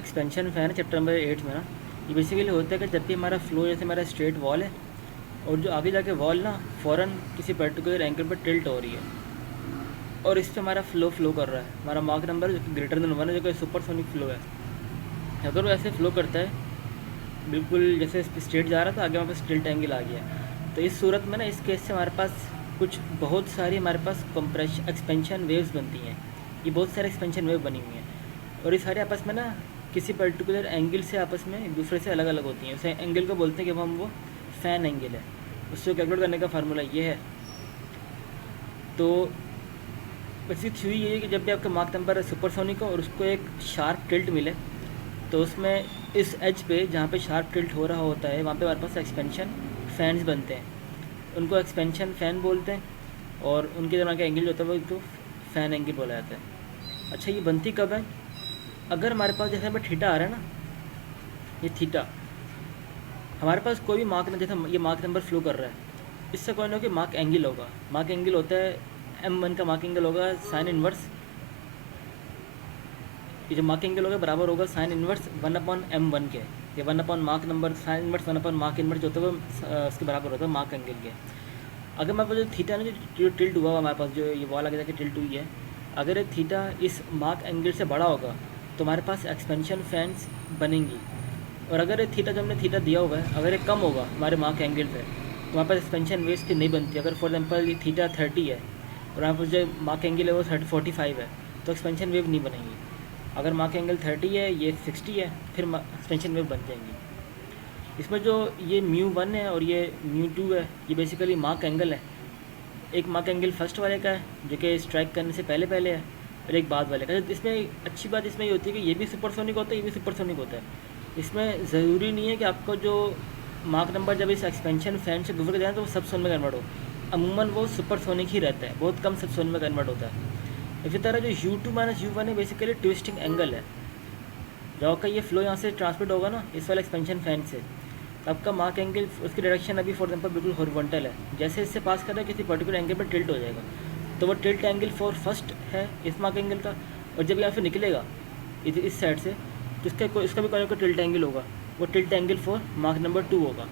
Expansion fan है chapter number 8 में ना, ये बेसिकली होता है कि जब भी हमारा फ्लो, जैसे हमारा स्ट्रेट वॉल है और जो आगे जाके वॉल ना फ़ौरन किसी पर्टिकुलर एंगल पर टिल्ट हो रही है और इस पे हमारा फ्लो कर रहा है, हमारा मार्क नंबर जो कि ग्रेटर देन 1 है, जो कि सुपरसोनिक फ्लो है। अगर वो ऐसे फ्लो करता है बिल्कुल जैसे स्ट्रेट जा रहा था, आगे हमारे पास टिल्ट एंगल आ गया, तो इस सूरत में ना, इस केस से हमारे पास कुछ बहुत सारी हमारे पास कंप्रेशन एक्सपेंशन वेव्स बनती हैं। ये बहुत सारे एक्सपेंशन वेव बनी हुई हैं और ये सारे आपस में ना किसी पर्टिकुलर एंगल से आपस में एक दूसरे से अलग अलग होती हैं। उस एंगल को बोलते हैं कि हम वो फ़ैन एंगल है। उसको कैलकुलेट करने का फार्मूला ये है। तो वैसी थ्योरी ये है कि जब भी आपका मार्क नंबर सुपरसोनिक हो और उसको एक शार्प टिल्ट मिले, तो उसमें इस एज पे जहाँ पे शार्प टिल्ट हो रहा होता है, वहाँ पे हमारे पास एक्सपेंशन फैंस बनते हैं। उनको एक्सपेंशन फ़ैन बोलते हैं और उनके दौरान का एंगल जो होता है वो उनको फ़ैन एंगल बोला जाता है। अच्छा, ये बनती कब है? अगर हमारे पास जैसे हमें थीटा आ रहा है ना, ये थीटा, हमारे पास कोई भी मार्क न, जैसे ये मार्क नंबर फ्लो कर रहा है, इससे कोई ना कोई मार्क एंगल होगा। मार्क एंगल होता है M1 का मार्क एंगल होगा साइन इन्वर्स, ये जो मार्क एंगल होगा बराबर होगा साइन इन्वर्स 1/M1 के, या 1/ mark number sign inverse 1/ mark inverse जो होता है वो उसके बराबर होता है मार्क एंगल के। अगर हमारे पास जो थीटा ना, जो टिल्ट हुआ हमारे पास, जो ये वॉल आगे जाके टिल्ट हुई है, अगर ये थीटा इस मार्क एंगल से बड़ा होगा तो हमारे पास एक्सपेंशन फैंस बनेंगी। और अगर ये थीटा, जो हमने थीटा दिया हुआ है, अगर ये कम होगा हमारे मार्क एंगल से, तो हमारे पास एक्सपेंशन वेव्स की नहीं बनती। अगर फॉर एग्जांपल ये थीटा 30 है और हमारे पास जो मार्क एंगल है वो 45 है, तो एक्सपेंशन वेव नहीं बनेंगी। अगर मार्क एंगल 30 है, ये 60 है, फिर एक्सपेंशन वेव बन जाएंगी। इसमें जो ये μ1 है और ये μ2 है, ये बेसिकली मार्क एंगल है। एक मार्क एंगल फर्स्ट वाले का है जो कि स्ट्राइक करने से पहले पहले है, और एक बाद वाले का। इसमें अच्छी बात इसमें ये होती है कि ये भी सुपरसोनिक होता है, ये भी सुपरसोनिक होता है। इसमें ज़रूरी नहीं है कि आपको जो मार्क नंबर जब इस एक्सपेंशन फैन से गुजर के जाए तो वो सबसोनिक में कन्वर्ट हो। अमूमन वो सुपरसोनिक ही रहता है, बहुत कम सबसोनिक में कन्वर्ट होता है। इसी तरह जो U2 - U1 है, बेसिकली ट्विस्टिंग एंगल है। जब आपका ये फ्लो यहाँ से ट्रांसमिट होगा ना इस वाले एक्सपेंशन फैन से, तो आपका मार्क एंगल, उसकी डायरेक्शन अभी फॉर एग्जांपल बिल्कुल हॉरिजॉन्टल है, जैसे इससे पास कर रहा है किसी पर्टिकुलर एंगल पर टिल्ट हो जाएगा, तो वो टिल्ट एंगल फॉर फर्स्ट है इस मार्क एंगल का। और जब यहाँ से निकलेगा इस साइड से, तो इसका भी कोई ना कोई टिल्ट एंगल होगा, वो tilt angle for mark number 2 होगा।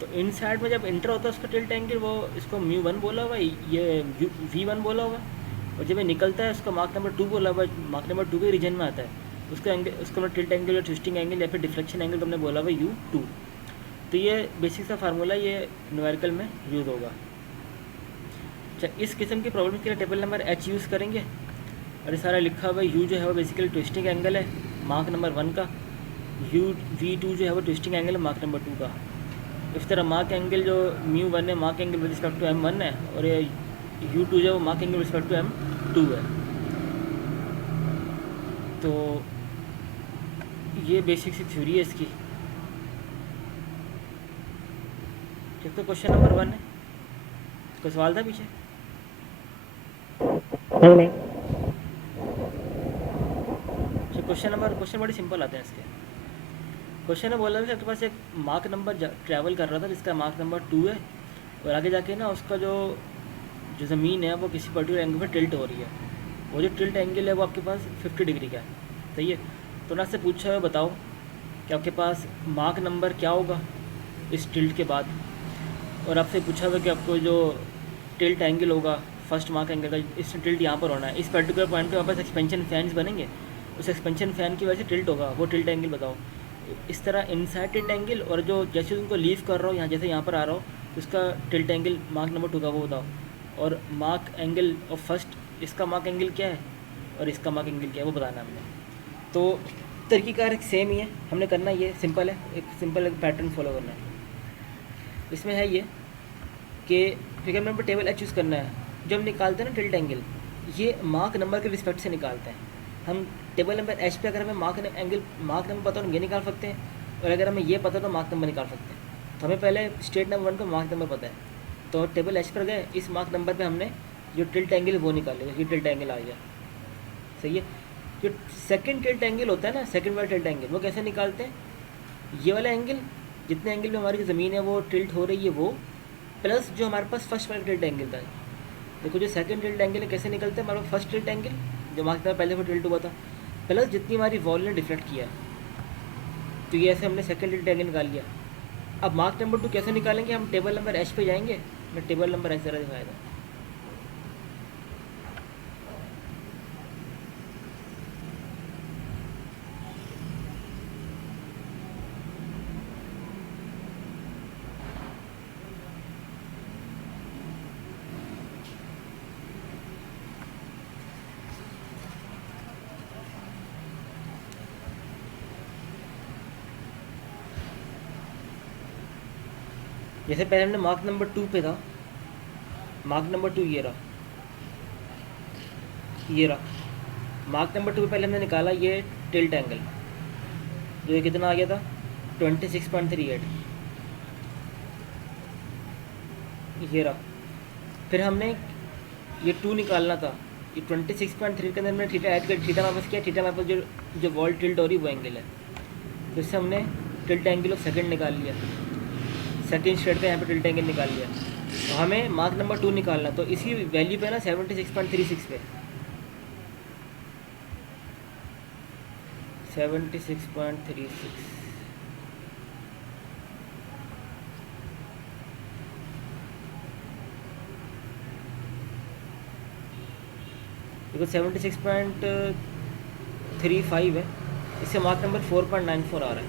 तो इन साइड में जब इंटर होता है उसका टिल्ट एंगल, वो इसको μ1 बोला हुआ, ये V1 बोला हुआ, और जब ये निकलता है उसका मार्क नंबर 2 बोला हुआ, मार्क नंबर 2 के रीजन में आता है, उसका एंगल, उसको टिल्ट एंगल या ट्विस्टिंग एंगल या फिर डिफ्लेक्शन एंगल तुमने बोला हुआ U2। तो ये बेसिक सा फार्मूला ये न्यूमेरिकल में यूज़ होगा। अच्छा, इस किस्म की प्रॉब्लम के लिए टेबल नंबर H यूज़ करेंगे, और ये सारा लिखा हुआ U जो है वो बेसिकली ट्विस्टिंग एंगल है मार्क नंबर 1 का, V2 जो है वो ट्विस्टिंग एंगल है मार्क नंबर 2 का। इस तरह मार्क एंगल जो μ1 है, mark angle with respect to M1 है, और ये U2 जो है वो mark angle with respect to M2 है। तो ये बेसिक सी थ्योरी है इसकी। ठीक, तो क्वेश्चन नंबर 1 है, कोई सवाल था पीछे? नहीं। क्वेश्चन बड़े सिंपल आते हैं इसके। क्वेश्चन ने बोला था आपके पास एक मार्क नंबर ट्रैवल कर रहा था जिसका मार्क नंबर 2 है, और आगे जाके ना उसका जो जो ज़मीन है वो किसी पर्टिकुलर एंगल पर टिल्ट हो रही है। वो जो टिल्ट एंगल है वो आपके पास 50 डिग्री का है, सही है। तो ना आपसे पूछा है, बताओ कि आपके पास मार्क नंबर क्या होगा इस टिल्ट के बाद, और आपसे पूछा हुआ कि आपको जो टिल्ट एंगल होगा फर्स्ट मार्क एंगल का, इस टिल्ट यहाँ पर होना है, इस पर्टिकुलर पॉइंट पे वापस एक्सपेंशन फैंस बनेंगे, उस एक्सपेंशन फैन की वजह से टिल्ट होगा, वो टिल्ट एंगल बताओ। इस तरह इनसाइड टिल्ट एंगल, और जो जैसे उनको लीव कर रहा हो यहाँ, जैसे यहाँ पर आ रहा हो, तो उसका टिल्ट एंगल मार्क नंबर 2 का वो बताओ। और मार्क एंगल ऑफ फर्स्ट, इसका मार्क एंगल क्या है और इसका मार्क एंगल क्या है वो बताना हमने। तो तरीक़ेकार सेम ही है, हमने करना ये सिंपल है, एक सिंपल एक पैटर्न फॉलो करना है। इसमें है ये कि figure number table H use करना है। जब हम निकालते हैं ना टिल्ट एंगल, ये मार्क नंबर के रिस्पेक्ट से निकालते हैं हम। टेबल नंबर H पे अगर हमें मार्क नंबर पता हो तो ये निकाल सकते हैं, और अगर हमें ये पता हो तो मार्क नंबर निकाल सकते हैं। तो हमें पहले स्टेट नंबर 1 का मार्क नंबर पता है, तो टेबल H पर गए, इस मार्क नंबर पे हमने जो टिल्ट एंगल है वो निकालेगा, ये टिल्ट एंगल आ गया, सही है। जो सेकंड टिल्ट एंगल होता है ना, सेकंड वाला टिल्ट एंगल, वो कैसे निकालते हैं? ये वाला एंगल, जितने एंगल में हमारी ज़मीन है वो टिल्ट हो रही है, वो प्लस जो हमारे पास फर्स्ट वाला टिल्ट एंगल था। देखो जो सेकंड टिल्ट एंगल है कैसे निकलता है, हमारे पास फर्स्ट टिल्ट एंगल जो मार्क नंबर पहले वो टिल्ट हुआ था, प्लस जितनी हमारी वॉल ने डिफ्लेक्ट किया है, तो ये ऐसे हमने सेकंड टिल्ट एंगल निकाल लिया। अब मार्क नंबर 2 कैसे निकालेंगे, हम टेबल नंबर एच पे जाएंगे। मैं टेबल नंबर एच ज़रा दिखाया था। जैसे पहले हमने मार्क नंबर 2 पे था, मार्क नंबर 2 ये रहा, ये रहा मार्क नंबर 2 पे पहले हमने निकाला ये टिल्ट एंगल, जो ये कितना आ गया था 26.38, ये रहा। फिर हमने ये 2 निकालना था, ये 26.3 के अंदर हमने थीटा ऐड कर, थीटा वापस किया, थीटा वापस जो जो वॉल टिल्ट हो रही वो एंगल है, तो इससे हमने टिल्ट एंगल ऑफ सेकंड निकाल लिया, सेकंड स्ट्रेट पे यहाँ पे टिल्ट एंगल निकाल लिया। तो हमें मार्क नंबर 2 निकालना, तो इसी वैल्यू पे ना 76.36 पे 76.36 देखो 76.35 है, इससे मार्क नंबर 4.94 आ रहा है,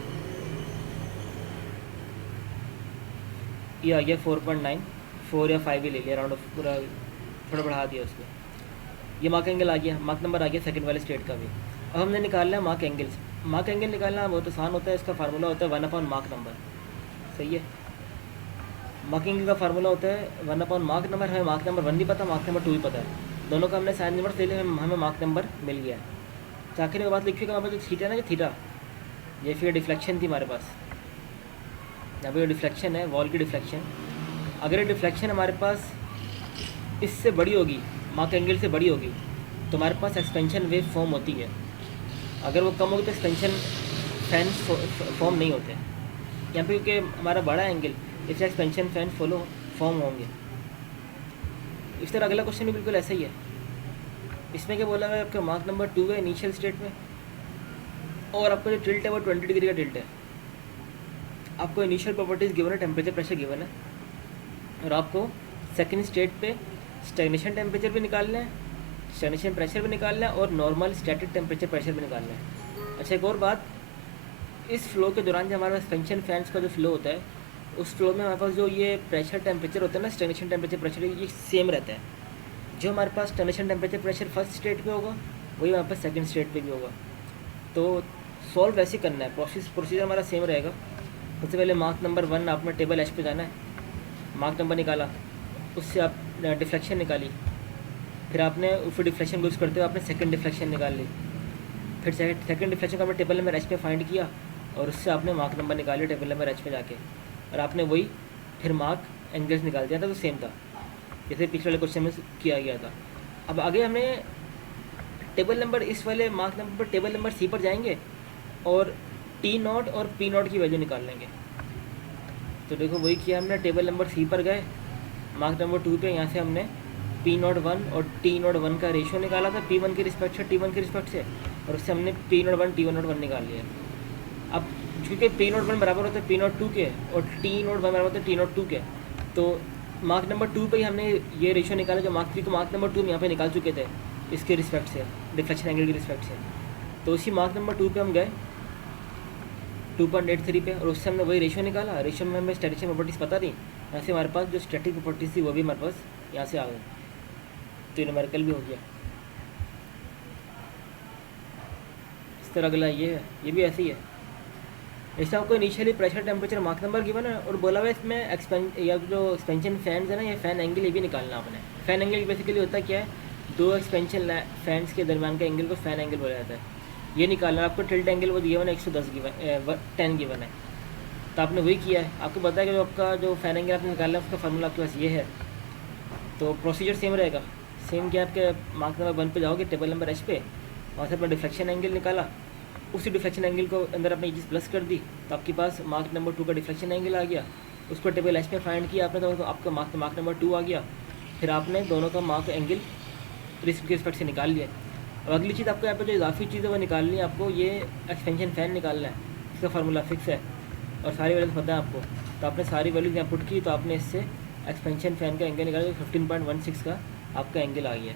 ये आ गया 4.94 या 5 ही ले लिया, राउंड ऑफ पूरा थोड़ा बढ़ा दिया उसको। ये मार्क एंगल आ गया, मार्क नंबर आ गया सेकंड वाले स्टेट का भी। अब हमने निकालना है मार्क एंगल्स। मार्क एंगल निकालना बहुत आसान होता है, इसका फार्मूला होता है 1 अपॉन मार्क नंबर, सही है। मार्क एंगल का फार्मूला होता है 1 अपॉन मार्क नंबर। हमें मार्क नंबर 1 नहीं पता, मार्क नंबर 2 ही पता है, दोनों का हमने साइन इनवर्स ले लिया, हमें मार्क नंबर मिल गया है। तो आखिर में बात लिखिएगा, हमारे जो थीटा है ना, जो थीटा, ये फिर डिफ्लेक्शन थी हमारे पास, यहाँ पे डिफ्लेक्शन है, वॉल की डिफ्लेक्शन। अगर ये डिफ्लेक्शन हमारे पास इससे बड़ी होगी, मार्क एंगल से बड़ी होगी, तो हमारे पास एक्सपेंशन वेव फॉर्म होती है। अगर वो कम होगी तो एक्सपेंशन फैन फॉर्म नहीं होते। यहाँ पे क्योंकि हमारा बड़ा एंगल, इससे एक्सपेंशन फैन फॉर्म होंगे। इस तरह अगला क्वेश्चन भी बिल्कुल ऐसा ही है। इसमें क्या बोला है, आपका मार्क नंबर 2 है इनिशियल स्टेट में, और आपका जो टिल्ट है वो 20 डिग्री का टिल्ट है। आपको इनिशियल प्रॉपर्टीज़ गिवन है, टेम्परेचर प्रेशर गिवन है, और आपको सेकंड स्टेट पे स्टैग्नेशन टेम्परेचर भी निकालना है, स्टैग्नेशन प्रेशर भी निकालना है, और नॉर्मल स्टैटिक टेम्परेचर प्रेशर भी निकालना है। अच्छा, एक और बात, इस फ्लो के दौरान जो हमारा एक्सपेंशन फैंस का जो फ्लो होता है, उस फ्लो में हमारे पास जो ये प्रेशर टेम्परेचर होता है ना, स्टैग्नेशन टेम्परेचर प्रेशर, ये सेम रहता है। जो हमारे पास stagnation temperature pressure first state पे होगा, वही हमारे पास सेकंड स्टेट पे भी होगा। तो सॉल्व वैसे करना है, प्रोसीजर हमारा सेम रहेगा। सबसे पहले मार्क नंबर 1 आपने टेबल एच पे जाना है, मार्क नंबर निकाला, उससे आप डिफ्लेक्शन निकाली, फिर आपने फिर डिफ्लेक्शन यूज़ करते हुए आपने सेकंड डिफ्लेक्शन निकाल ली, फिर सेकंड डिफ्लेक्शन को आपने टेबल नंबर एच पे फाइंड किया, और उससे आपने मार्क नंबर निकाले टेबल नंबर एच पे जाके, और आपने वही फिर मार्क एंगल्स निकाल दिया था। तो सेम था जैसे पिछले वाले क्वेश्चन में किया गया था। अब आगे हमें टेबल नंबर, इस वाले मार्क नंबर पर टेबल नंबर सी पर जाएंगे और T0 और P0 की वैल्यू निकाल लेंगे। तो देखो वही किया हमने, टेबल नंबर सी पर गए, मार्क नंबर 2 पे यहाँ से हमने P01 और T01 का रेशियो निकाला था, P1 के रिस्पेक्ट से T1 के रिस्पेक्ट से, और उससे हमने P01 T1 निकाल लिया। अब क्योंकि P01 बराबर होता है P02 के, और T01 बराबर होता है T02 के, तो मार्क नंबर 2 पे ही हमने ये रेशियो निकाला, जो मार्क 3 को मार्क नंबर 2 में यहाँ पे निकाल चुके थे इसके रिस्पेक्ट से, डिफ्लेक्शन एंगल के रिस्पेक्ट से। तो उसी मार्क नंबर 2 पे हम गए 2.83 पे, और उससे हमने वही रेशियो निकाला। रेशियो में हमें स्टैटिक प्रॉपर्टीज़ पता थी, यहाँ से हमारे पास जो स्टैटिक प्रॉपर्टीज़ थी वो भी हमारे पास यहाँ से आ गई, तो न्यूमेरिकल भी हो गया। इस तरह अगला ये है, ये भी ऐसे ही है। जैसे आपको initially pressure temperature mark number given है, और बोला हुआ है इसमें या जो एक्सपेंशन फैंस है ना, ये फ़ैन एंगल ये भी निकालना आपने। फ़ैन एंगल बेसिकली होता क्या है, दो एक्सपेंशन फैंस के दरमियान का एंगल को फ़ैन एंगल बोला जाता है। ये निकालना आपको टिल्ट एंगल वो गिवन है 110 गिवन 10 गिवन है, तो आपने वही किया है। आपको पता है कि जो आपका जो फ़ैन एंगल आपने निकालना है उसका फार्मूला आपके पास ये है, तो प्रोसीजर सेम रहेगा। सेम कि आपके मार्क नंबर 1 पे जाओगे टेबल नंबर एच पे, वहाँ से अपना डिफ्लेक्शन एंगल निकाला, उसी डिफ्लेक्शन एंगल को अंदर आपने ये चीज़ प्लस कर दी, तो आपके पास मार्क नंबर 2 का डिफ्लेक्शन एंगल आ गया। उसको टेबल एच पे फाइंड किया आपने, तो आपका मार्क नंबर 2 आ गया। फिर आपने दोनों का मार्क एंगल के रिस्पेक्ट से निकाल लिया। अब अगली चीज़ आपको यहाँ पर जो इजाफी चीज़ है वो निकालनी है, आपको ये एक्सपेंशन फ़ैन निकालना है। इसका फार्मूला फिक्स है और सारी वैल्यूज पता है आपको, तो आपने सारी वैल्यूज यहाँ पुट की, तो आपने इससे एक्सपेंशन फ़ैन का एंगल निकाला, तो 15.16 का आपका एंगल आ गया।